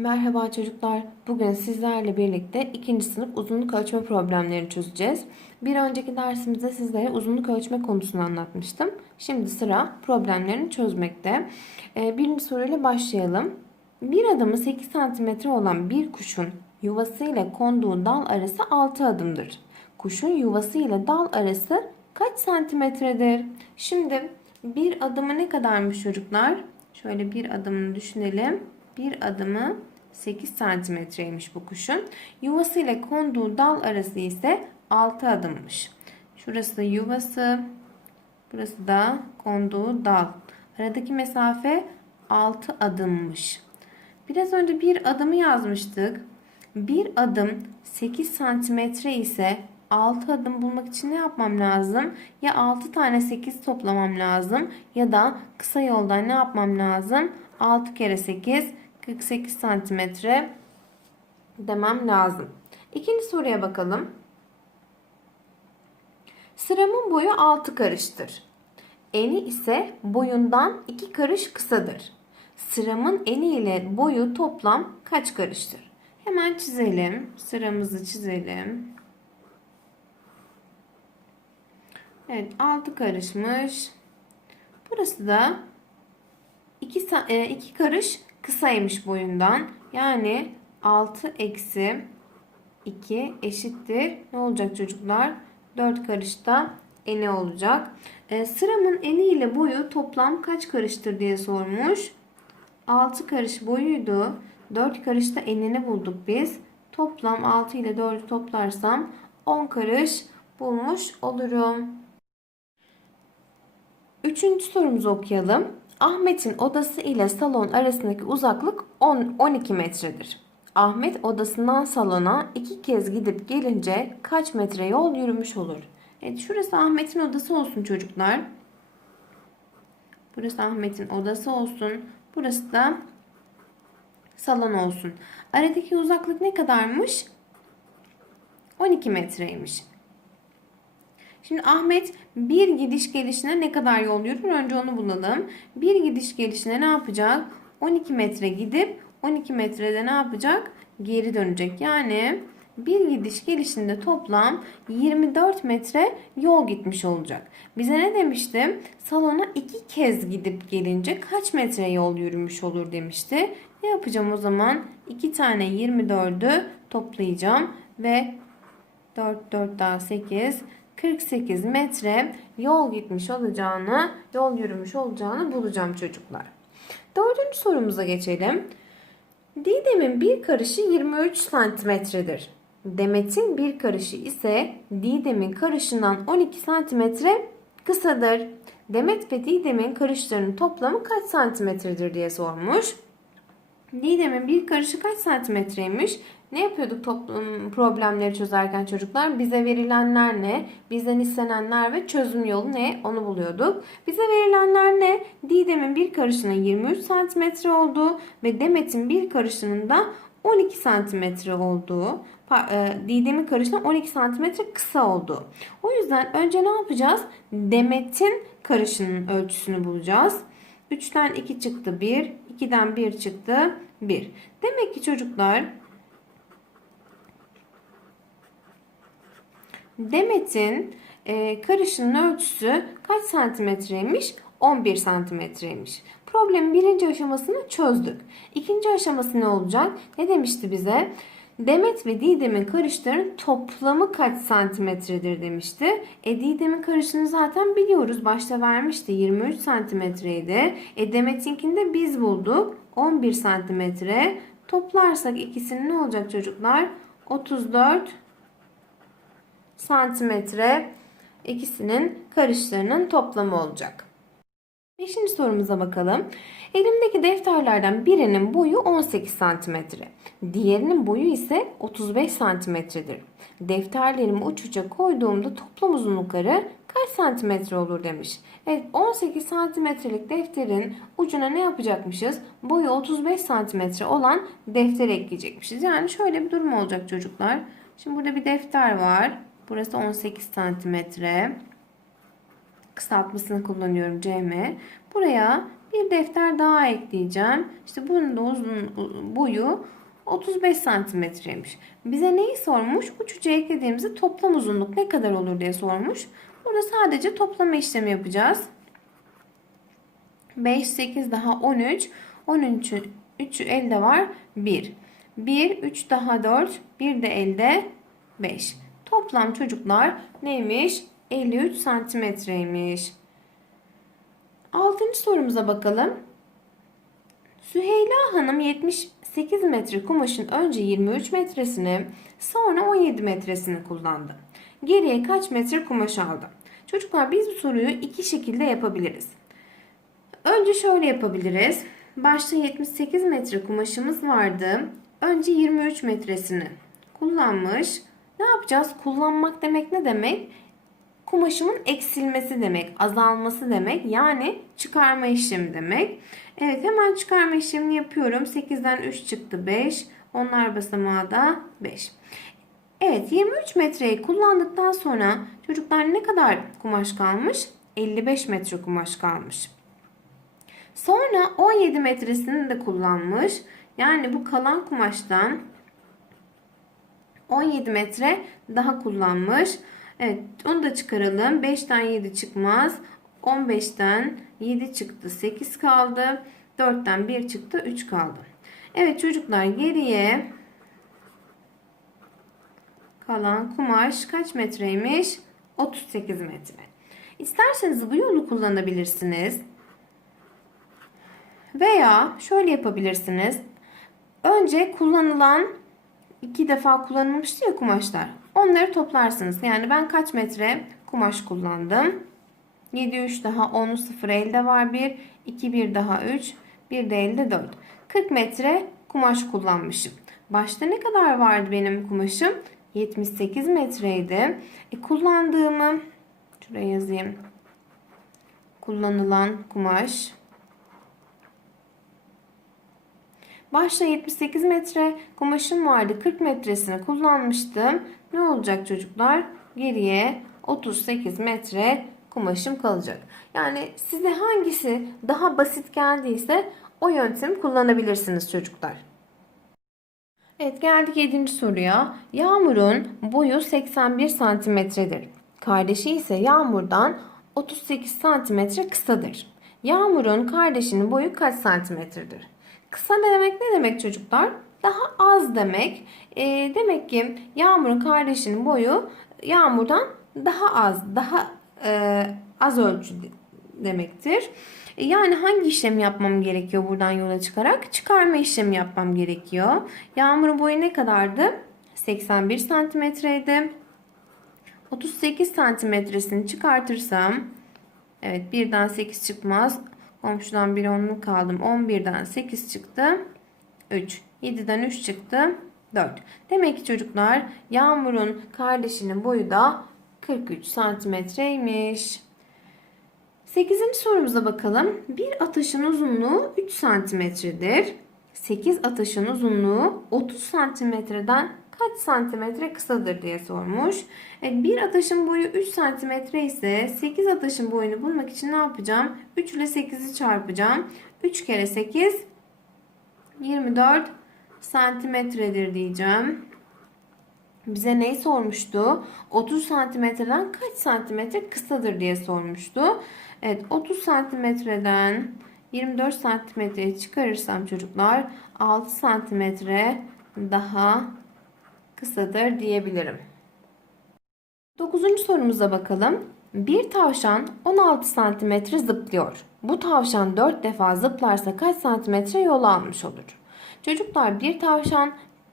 Merhaba çocuklar. Bugün sizlerle birlikte ikinci sınıf uzunluk ölçme problemlerini çözeceğiz. Bir önceki dersimizde sizlere uzunluk ölçme konusunu anlatmıştım. Şimdi sıra problemlerini çözmekte. Ee, birinci soruyla başlayalım. Bir adamı 8 cm olan bir kuşun yuvası ile konduğu dal arası 6 adımdır. Kuşun yuvası ile dal arası kaç santimetredir? Şimdi bir adımı ne kadarmış çocuklar? Şöyle bir adımını düşünelim. Bir adımı 8 santimetreymiş bu kuşun. Yuvası ile konduğu dal arası ise 6 adımmış. Şurası yuvası. Burası da konduğu dal. Aradaki mesafe 6 adımmış. Biraz önce bir adımı yazmıştık. Bir adım 8 santimetre ise 6 adım bulmak için ne yapmam lazım? Ya 6 tane 8 toplamam lazım ya da kısa yoldan ne yapmam lazım? 6 kere 8 48 santimetre demem lazım. İkinci soruya bakalım. Sıramın boyu 6 karıştır. Eni ise boyundan 2 karış kısadır. Sıramın eni ile boyu toplam kaç karıştır? Hemen çizelim. Sıramızı çizelim. Evet 6 karışmış. Burası da 2, 2 karış kısaymış boyundan. Yani 6 eksi 2 eşittir. Ne olacak çocuklar? 4 karışta eni olacak. E, sıramın eni ile boyu toplam kaç karıştır diye sormuş. 6 karış boyuydu. 4 karışta enini bulduk biz. Toplam 6 ile 4'ü toplarsam 10 karış bulmuş olurum. Üçüncü sorumuzu okuyalım. Ahmet'in odası ile salon arasındaki uzaklık 10, 12 metredir. Ahmet odasından salona iki kez gidip gelince kaç metre yol yürümüş olur? Evet şurası Ahmet'in odası olsun çocuklar. Burası Ahmet'in odası olsun. Burası da salon olsun. Aradaki uzaklık ne kadarmış? 12 metreymiş. Şimdi Ahmet bir gidiş gelişine ne kadar yol yürür? Önce onu bulalım. Bir gidiş gelişine ne yapacak? 12 metre gidip 12 metrede ne yapacak? Geri dönecek. Yani bir gidiş gelişinde toplam 24 metre yol gitmiş olacak. Bize ne demiştim? Salona iki kez gidip gelince kaç metre yol yürümüş olur demişti. Ne yapacağım o zaman? 2 tane 24'ü toplayacağım ve 4 4 daha 8 48 metre yol gitmiş olacağını, yol yürümüş olacağını bulacağım çocuklar. Dördüncü sorumuza geçelim. Didem'in bir karışı 23 santimetredir. Demet'in bir karışı ise Didem'in karışından 12 santimetre kısadır. Demet ve Didem'in karışlarının toplamı kaç santimetredir diye sormuş. Didem'in bir karışı kaç santimetreymiş? Ne yapıyorduk toplum problemleri çözerken çocuklar? Bize verilenler ne? Bizden istenenler ve çözüm yolu ne? Onu buluyorduk. Bize verilenler ne? Didem'in bir karışının 23 santimetre olduğu ve Demet'in bir karışının da 12 santimetre olduğu. Didem'in karışının 12 santimetre kısa olduğu. O yüzden önce ne yapacağız? Demet'in karışının ölçüsünü bulacağız. 3'ten 2 çıktı 1. 2'den 1 çıktı 1. Demek ki çocuklar Demet'in e, karışının ölçüsü kaç santimetreymiş? 11 santimetreymiş. Problemin birinci aşamasını çözdük. İkinci aşaması ne olacak? Ne demişti bize? Demet ve Didem'in karışlarının toplamı kaç santimetredir demişti. E Didem'in karışını zaten biliyoruz. Başta vermişti 23 santimetreydi. E Demet'inkini de biz bulduk. 11 santimetre. Toplarsak ikisinin ne olacak çocuklar? 34 santimetre ikisinin karışlarının toplamı olacak. Beşinci sorumuza bakalım. Elimdeki defterlerden birinin boyu 18 santimetre. Diğerinin boyu ise 35 santimetredir. Defterlerimi uç uca koyduğumda toplam uzunlukları kaç santimetre olur demiş. Evet 18 santimetrelik defterin ucuna ne yapacakmışız? Boyu 35 santimetre olan defter ekleyecekmişiz. Yani şöyle bir durum olacak çocuklar. Şimdi burada bir defter var. Burası 18 santimetre. kısaltmasını kullanıyorum CM. Buraya bir defter daha ekleyeceğim. İşte bunun da uzun boyu 35 santimetreymiş. Bize neyi sormuş? Uç uca eklediğimizde toplam uzunluk ne kadar olur diye sormuş. Burada sadece toplama işlemi yapacağız. 5, 8 daha 13. 13, 3 elde var 1. 1, 3 daha 4. 1 de elde 5. Toplam çocuklar neymiş? 53 santimetreymiş. Altıncı sorumuza bakalım. Süheyla Hanım 78 metre kumaşın önce 23 metresini sonra 17 metresini kullandı. Geriye kaç metre kumaş aldı? Çocuklar biz bu soruyu iki şekilde yapabiliriz. Önce şöyle yapabiliriz. Başta 78 metre kumaşımız vardı. Önce 23 metresini kullanmış. Ne yapacağız? Kullanmak demek ne demek? Kumaşımın eksilmesi demek, azalması demek. Yani çıkarma işlemi demek. Evet hemen çıkarma işlemini yapıyorum. 8'den 3 çıktı 5. Onlar basamağı da 5. Evet 23 metreyi kullandıktan sonra çocuklar ne kadar kumaş kalmış? 55 metre kumaş kalmış. Sonra 17 metresini de kullanmış. Yani bu kalan kumaştan 17 metre daha kullanmış. Evet onu da çıkaralım. 5'ten 7 çıkmaz. 15'ten 7 çıktı. 8 kaldı. 4'ten 1 çıktı. 3 kaldı. Evet çocuklar geriye kalan kumaş kaç metreymiş? 38 metre. İsterseniz bu yolu kullanabilirsiniz. Veya şöyle yapabilirsiniz. Önce kullanılan iki defa kullanılmıştı ya kumaşlar. Onları toplarsınız. Yani ben kaç metre kumaş kullandım? 7 3 daha 10 0 elde var 1. 2 1 daha 3. 1 de elde 4. 40 metre kumaş kullanmışım. Başta ne kadar vardı benim kumaşım? 78 metreydi. E, kullandığımı şuraya yazayım. Kullanılan kumaş Başta 78 metre kumaşım vardı. 40 metresini kullanmıştım. Ne olacak çocuklar? Geriye 38 metre kumaşım kalacak. Yani size hangisi daha basit geldiyse o yöntemi kullanabilirsiniz çocuklar. Evet geldik 7. soruya. Yağmur'un boyu 81 santimetredir. Kardeşi ise Yağmur'dan 38 santimetre kısadır. Yağmur'un kardeşinin boyu kaç santimetredir? Kısa ne demek ne demek çocuklar? Daha az demek. E, demek ki Yağmur'un kardeşinin boyu Yağmur'dan daha az, daha e, az ölçü demektir. E, yani hangi işlemi yapmam gerekiyor buradan yola çıkarak? Çıkarma işlemi yapmam gerekiyor. Yağmur'un boyu ne kadardı? 81 santimetreydi. 38 santimetresini çıkartırsam evet birden 8 çıkmaz. Komşudan bir onluk kaldım. 11'den 8 çıktı. 3. 7'den 3 çıktı. 4. Demek ki çocuklar Yağmur'un kardeşinin boyu da 43 santimetreymiş. 8. sorumuza bakalım. Bir atışın uzunluğu 3 santimetredir. 8 atışın uzunluğu 30 santimetreden kaç santimetre kısadır diye sormuş. E, bir atışın boyu 3 santimetre ise 8 atışın boyunu bulmak için ne yapacağım? 3 ile 8'i çarpacağım. 3 kere 8 24 santimetredir diyeceğim. Bize neyi sormuştu? 30 santimetreden kaç santimetre kısadır diye sormuştu. Evet 30 santimetreden 24 santimetreye çıkarırsam çocuklar 6 santimetre daha kısadır diyebilirim. Dokuzuncu sorumuza bakalım. Bir tavşan 16 santimetre zıplıyor. Bu tavşan 4 defa zıplarsa kaç santimetre yol almış olur? Çocuklar bir tavşan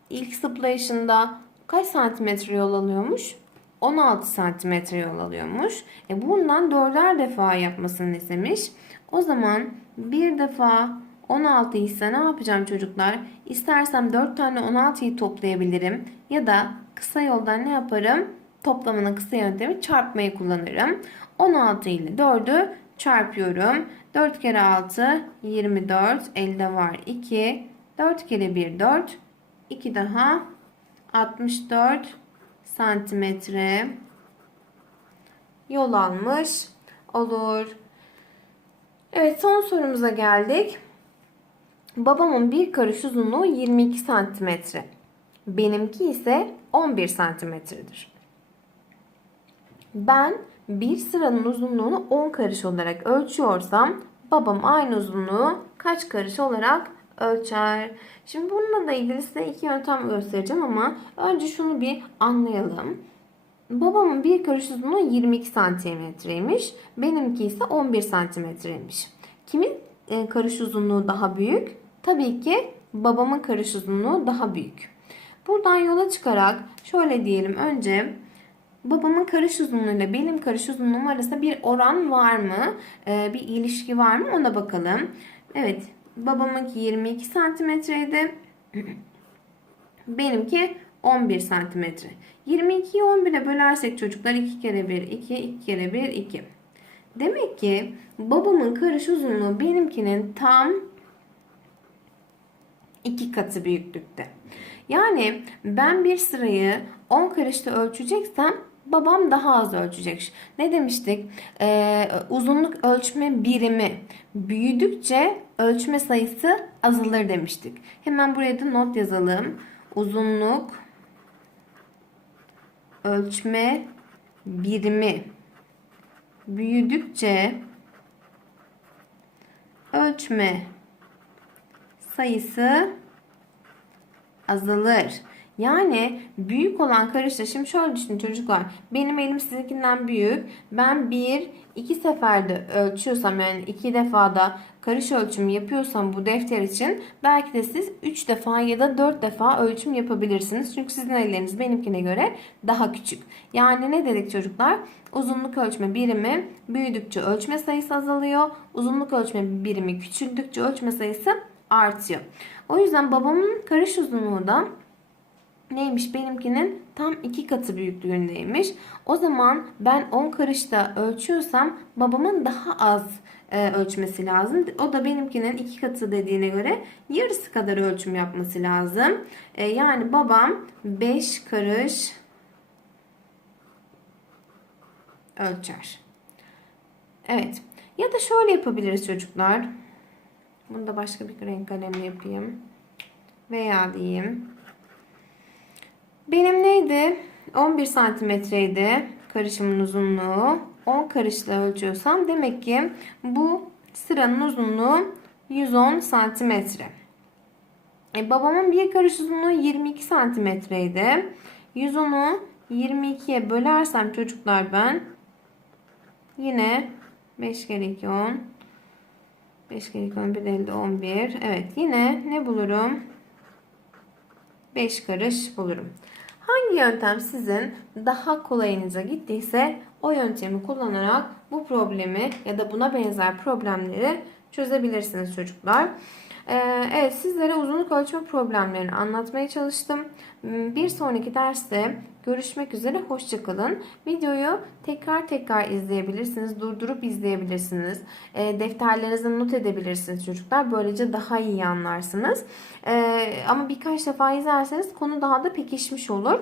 ilk zıplayışında kaç santimetre yol alıyormuş? 16 santimetre yol alıyormuş. E bundan 4'er defa yapmasını istemiş. O zaman bir defa 16 ise ne yapacağım çocuklar? İstersem 4 tane 16'yı toplayabilirim. Ya da kısa yoldan ne yaparım? Toplamının kısa yöntemi çarpmayı kullanırım. 16 ile 4'ü çarpıyorum. 4 kere 6 24. Elde var 2. 4 kere 1 4. 2 daha 64 santimetre yol almış olur. Evet son sorumuza geldik. Babamın bir karış uzunluğu 22 santimetre. Benimki ise 11 santimetredir. Ben bir sıranın uzunluğunu 10 karış olarak ölçüyorsam babam aynı uzunluğu kaç karış olarak ölçer? Şimdi bununla da ilgili size iki yöntem göstereceğim ama önce şunu bir anlayalım. Babamın bir karış uzunluğu 22 santimetreymiş. Benimki ise 11 santimetreymiş. Kimin e, karış uzunluğu daha büyük? Tabii ki babamın karış uzunluğu daha büyük. Buradan yola çıkarak şöyle diyelim önce babamın karış uzunluğuyla benim karış uzunluğum arasında bir oran var mı? Ee, bir ilişki var mı? Ona bakalım. Evet babamınki 22 santimetreydi. Benimki 11 santimetre. 22'yi 11'e bölersek çocuklar 2 kere 1 2 2 kere 1 2. Demek ki babamın karış uzunluğu benimkinin tam iki katı büyüklükte. Yani ben bir sırayı 10 karışta ölçeceksem babam daha az ölçecek. Ne demiştik? Ee, uzunluk ölçme birimi büyüdükçe ölçme sayısı azalır demiştik. Hemen buraya da not yazalım. Uzunluk ölçme birimi büyüdükçe ölçme sayısı azalır. Yani büyük olan karışta şimdi şöyle düşünün çocuklar. Benim elim sizinkinden büyük. Ben bir iki seferde ölçüyorsam yani iki defada karış ölçümü yapıyorsam bu defter için belki de siz 3 defa ya da 4 defa ölçüm yapabilirsiniz. Çünkü sizin elleriniz benimkine göre daha küçük. Yani ne dedik çocuklar? Uzunluk ölçme birimi büyüdükçe ölçme sayısı azalıyor. Uzunluk ölçme birimi küçüldükçe ölçme sayısı artıyor. O yüzden babamın karış uzunluğu da neymiş benimkinin tam iki katı büyüklüğündeymiş. O zaman ben 10 karışta ölçüyorsam babamın daha az e, ölçmesi lazım. O da benimkinin iki katı dediğine göre yarısı kadar ölçüm yapması lazım. E, yani babam 5 karış ölçer. Evet. Ya da şöyle yapabiliriz çocuklar. Bunu da başka bir renk kalemle yapayım. Veya diyeyim. Benim neydi? 11 santimetreydi karışımın uzunluğu. 10 karışla ölçüyorsam demek ki bu sıranın uzunluğu 110 santimetre. E, babamın bir karış uzunluğu 22 santimetreydi. 110'u 22'ye bölersem çocuklar ben yine 5 kere 2 10 5 kere 2 11 elde 11. Evet yine ne bulurum? 5 karış bulurum. Hangi yöntem sizin daha kolayınıza gittiyse o yöntemi kullanarak bu problemi ya da buna benzer problemleri çözebilirsiniz çocuklar. Ee, evet sizlere uzunluk ölçme problemlerini anlatmaya çalıştım. Bir sonraki derste görüşmek üzere. Hoşçakalın. Videoyu tekrar tekrar izleyebilirsiniz. Durdurup izleyebilirsiniz. E, defterlerinize not edebilirsiniz çocuklar. Böylece daha iyi anlarsınız. E, ama birkaç defa izlerseniz konu daha da pekişmiş olur.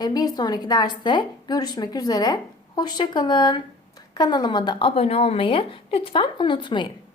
Bir sonraki derste görüşmek üzere. Hoşçakalın. Kanalıma da abone olmayı lütfen unutmayın.